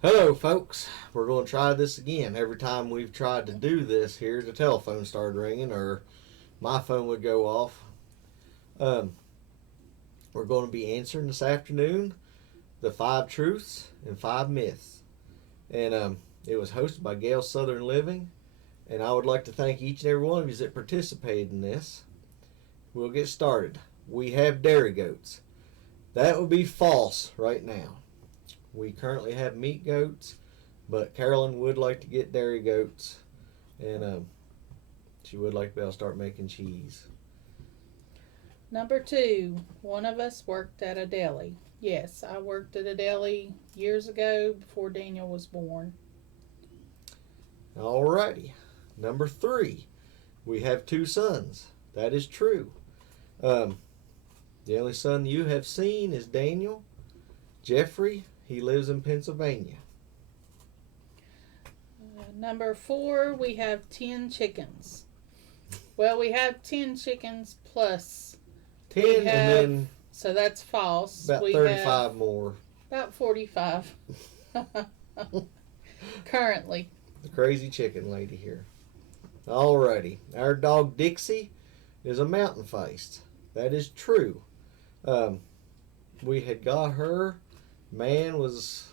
Hello folks, we're going to try this again. Every time we've tried to do this here, the telephone started ringing or my phone would go off. We're going to be answering this afternoon the 5 truths and 5 myths. And it was hosted by Gale Southern Living. And I would like to thank each and every one of you that participated in this. We'll get started. We have dairy goats. That would be false right now. We currently have meat goats, but Carolyn would like to get dairy goats, and she would like to be able to start making cheese. Number 2, one of us worked at a deli. Yes, I worked at a deli years ago before Daniel was born. Alrighty. Number 3, we have 2 sons. That is true. The only son you have seen is Daniel. Jeffrey, he lives in Pennsylvania. Number 4, we have 10 chickens. Well, we have 10 chickens plus. 10 and then so that's false. about we 35 more. About 45. Currently. The crazy chicken lady here. Alrighty. Our dog Dixie is a mountain faced. That is true. We had got her. Man was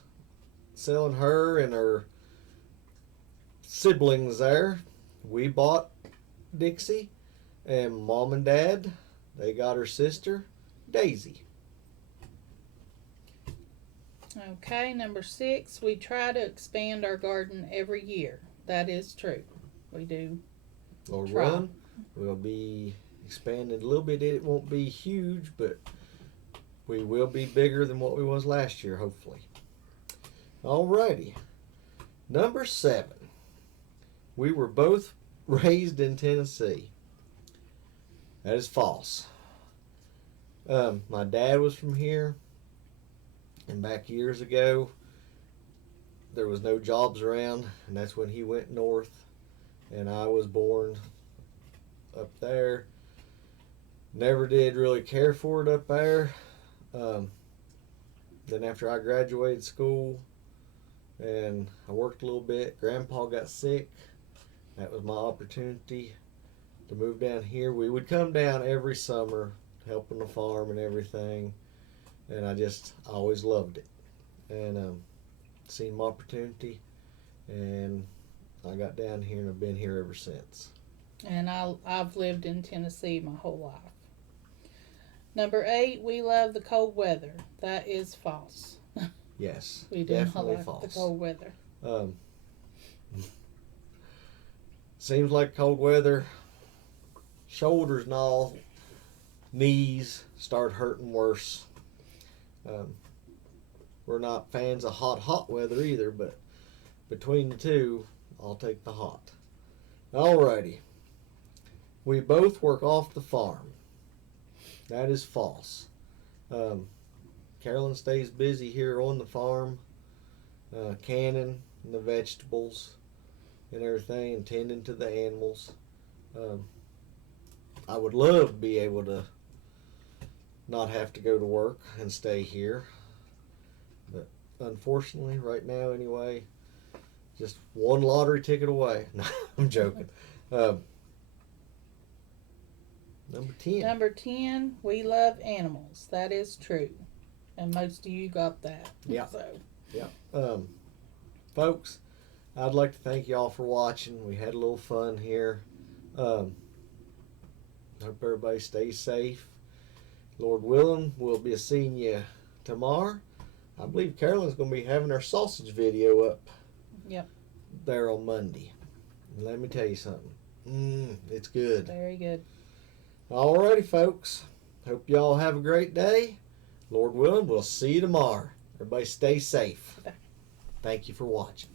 selling her and her siblings there. We bought Dixie, and Mom and Dad, they got her sister, Daisy. Okay, number 6, we try to expand our garden every year. That is true. We do. Lord willing, we'll be expanding a little bit. It won't be huge, but we will be bigger than what we was last year, hopefully. Alrighty. Number 7. We were both raised in Tennessee. That is false. My dad was from here, and back years ago, there was no jobs around, and that's when he went north, and I was born up there. Never did really care for it up there. Then after I graduated school and I worked a little bit, Grandpa got sick. That was my opportunity to move down here. We would come down every summer helping the farm and everything, and I always loved it. And seen my opportunity, and I got down here and I've been here ever since. And I've lived in Tennessee my whole life. Number 8, we love the cold weather. That is false. Yes, We do definitely not like false. the cold weather. Seems like cold weather, shoulders and all, knees start hurting worse. We're not fans of hot weather either, but between the two, I'll take the hot. Alrighty. We both work off the farm. That is false. Carolyn stays busy here on the farm, canning the vegetables and everything, and tending to the animals. I would love to be able to not have to go to work and stay here, but unfortunately, right now anyway, just one lottery ticket away. No, I'm joking. Number 10. Number 10, we love animals. That is true. And most of you got that. Yeah. So. Yeah. Folks, I'd like to thank y'all for watching. We had a little fun here. Hope everybody stays safe. Lord willing, we'll be seeing you tomorrow. I believe Carolyn's going to be having her sausage video up. Yep. There on Monday. Let me tell you something. It's good. Very good. Alrighty, folks. Hope y'all have a great day. Lord willing, we'll see you tomorrow. Everybody stay safe. Thank you for watching.